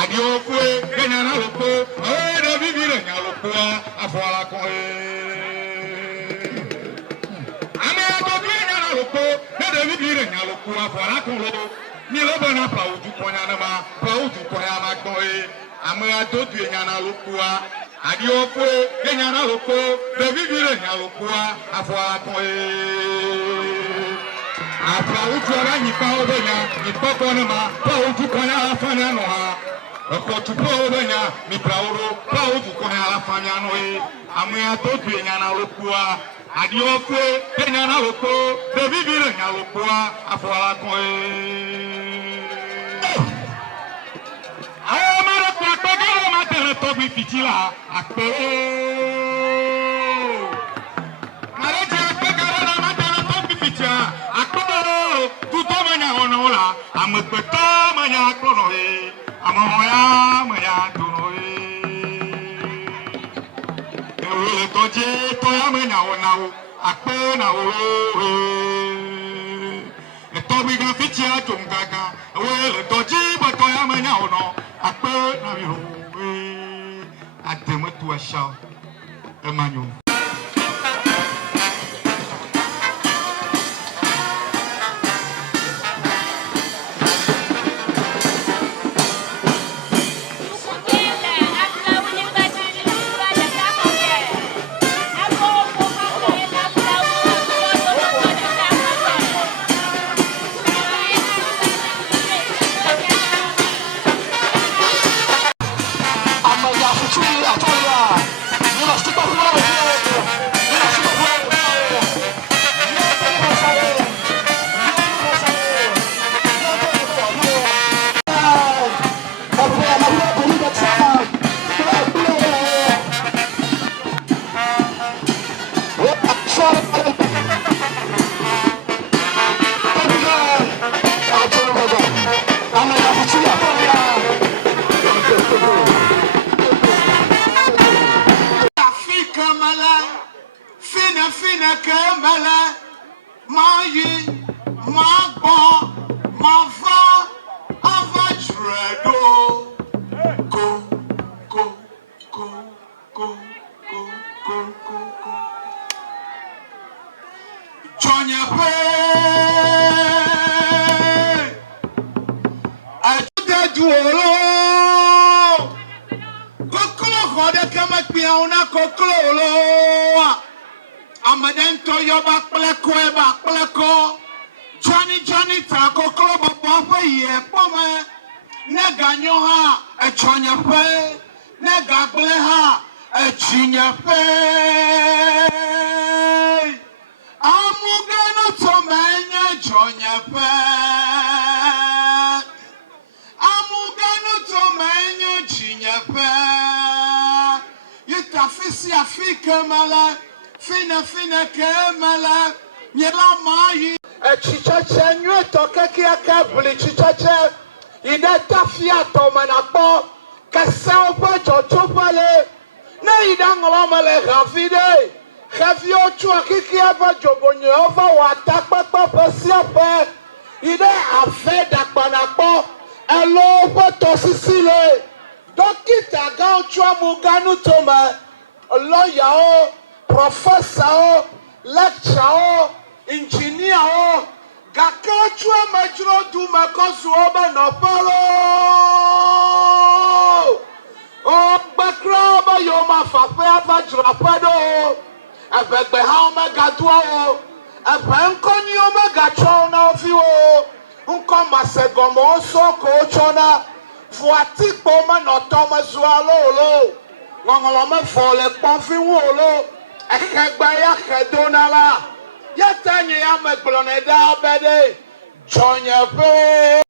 Adio kwe, kenya na lupo, oh, lukua afuala koe. Ame adodo nyana luko ne David yire nyana lukua afuala koe. Ni lobo na pa uju konya na ma pa uju konya ma koe. Ame adodo nyana lukua adiokwe nyana luko David yire nyana lukua afuala koe. Apa uju ara nyipa obenya nyipa kono ma pa uju konya afanya no ha. Okotu obenya ni prauro pa uju konya afanya no e. Ame adodo nyana lukua adiokwe nyana luko David yire nyana lukua afuala koe. Ayo mara kwa togo matele tobi fitila akpe. Mara je pegara na matele tobi fitila akpe. Tuto manya onola amekpeto manya krono e. Amoya manya dono e. Ewe toje toya manya onawo akpe na wo e. Tobi ga fitila tungaga ewe toje toya manya ono akpe na mi ho e. Ademo tu asha emanyo. Fina kemele mayi magbo mava avajredo go go go go go go go go Jonya pe ajude duolo kokolo khode kama pia una kokolo lo Amadento yoba pleko eba pleko Johnny ta kokolo baba ye pome nega nyoha e chonya pe nega bleha e chinya pe amugano to menya chonya pe amugano to menya chinya pe yitafisi afika mala Fina kemala nyela mayi echichache nywe tokeki akabuli chichache ide tafia to manakpo kese opa jochopale ne ida ngolomale gafide gafi ochu akiki aba jobonye ova watakpapa pasiape ide afeda panakpo elo poto sisile dokita ga ochu amuganu toma lawyer o Professor, lecturer, engineer, gakachua majro du makosu oba no palo. O bakra ba yo ma fafe avajra pado. Abegbe ha omega duo. Abenkoni omega chona ofiwo. Unko masegomo so ko chona. Fuati poma no toma zualo lo. Ngongolo me fole ponfi wo lo. Ekegba kedonala yatanye ya megloneda bede jonye pe